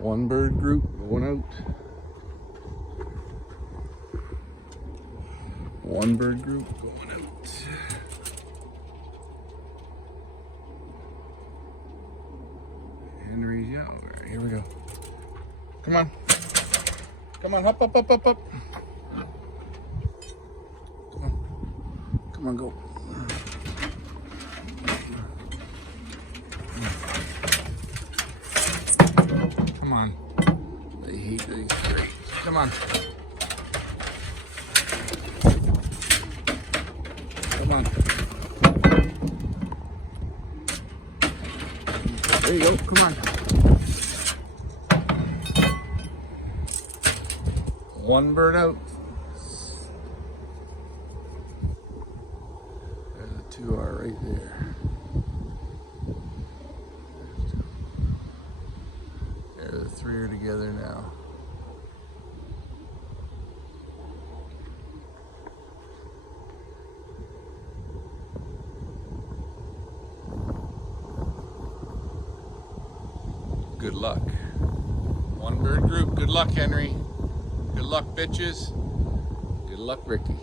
One bird group going out. One bird group going out. Henry's out. Right, here we go. Come on. Come on, hop, up, up, up, up. Come on. Come on, go. Come on. They hate these crates. Come on. Come on. There you go. Come on. One bird out. There the two are right there. There the three are together now. Good luck. One bird group. Good luck, Henry. Good luck, bitches. Good luck, Ricky.